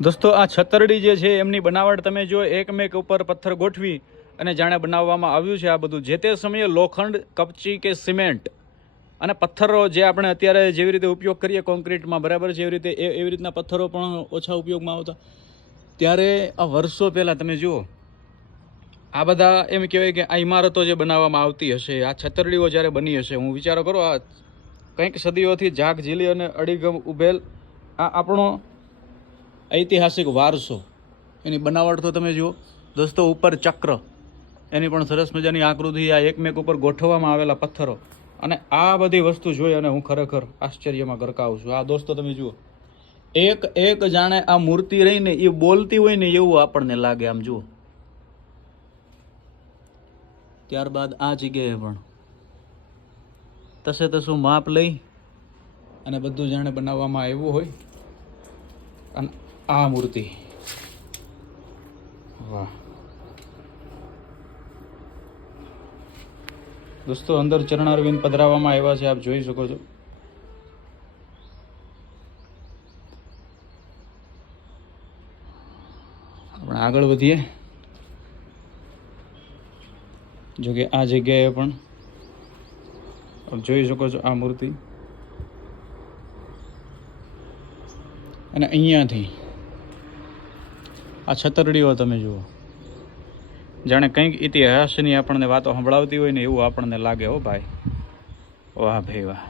દોસ્તો, આ છતરડી જે છે, એમની બનાવટ તમે જો એકમેક ઉપર પથ્થર ગોઠવી અને જાણે બનાવવામાં આવ્યું છે આ બધું, જે તે સમયે લોખંડ, કપચી કે સિમેન્ટ અને પથ્થરો જે આપણે અત્યારે જેવી રીતે ઉપયોગ કરીએ કોન્ક્રીટમાં, બરાબર એવી રીતે, એ- એવી રીતના પથ્થરો પણ ઓછા ઉપયોગમાં આવતા. ત્યારે આ વર્ષો પહેલાં તમે જુઓ, આ બધા એમ કહેવાય કે આ ઇમારતો જે બનાવવામાં આવતી હશે, આ છતરડીઓ જ્યારે બની હશે, હું વિચારો કરો, આ કંઈક સદીઓથી જાગ ઝીલી અને અડીગમ ઉભેલ આ આપણો ઐતિહાસિક વારસો. એની બનાવટ તો તમે જુઓ દોસ્તો ઉપર ચક્ર. એની પણ સરસ મજાની આકૃતિ આ એકમેક ઉપર ગોઠવવામાં આવેલા પથ્થરો. અને આ બધી વસ્તુ જોઈ અને હું ખરેખર આશ્ચર્યમાં ગરકાવું છું. આ દોસ્તો તમે જુઓ. એક એક જાણે આ મૂર્તિ રહીને એ બોલતી હોય ને એવું આપણને લાગે, આમ જુઓ. ત્યારબાદ આ જગ્યાએ પણ. તસે તસું માપ લઈ અને બધું જાણે બનાવવામાં આવ્યું હોય. અને આ મૂર્તિ. વાહ. દોસ્તો, અંદર ચરણારવિંદ પધરાવવામાં આવ્યા છે, આપ જોઈ શકો છો. આપણે આગળ વધીએ. જોકે આ જગ્યાએ પણ જોઈ શકો છો આ મૂર્તિ. અને અહીંયાથી આ છતરડીઓ તમે જુઓ. જાણે કંઈક ઇતિહાસની આપણને વાતો સંભળાવતી હોય ને એવું આપણને લાગે હો ભાઈ, વાહ ભાઈ, વાહ.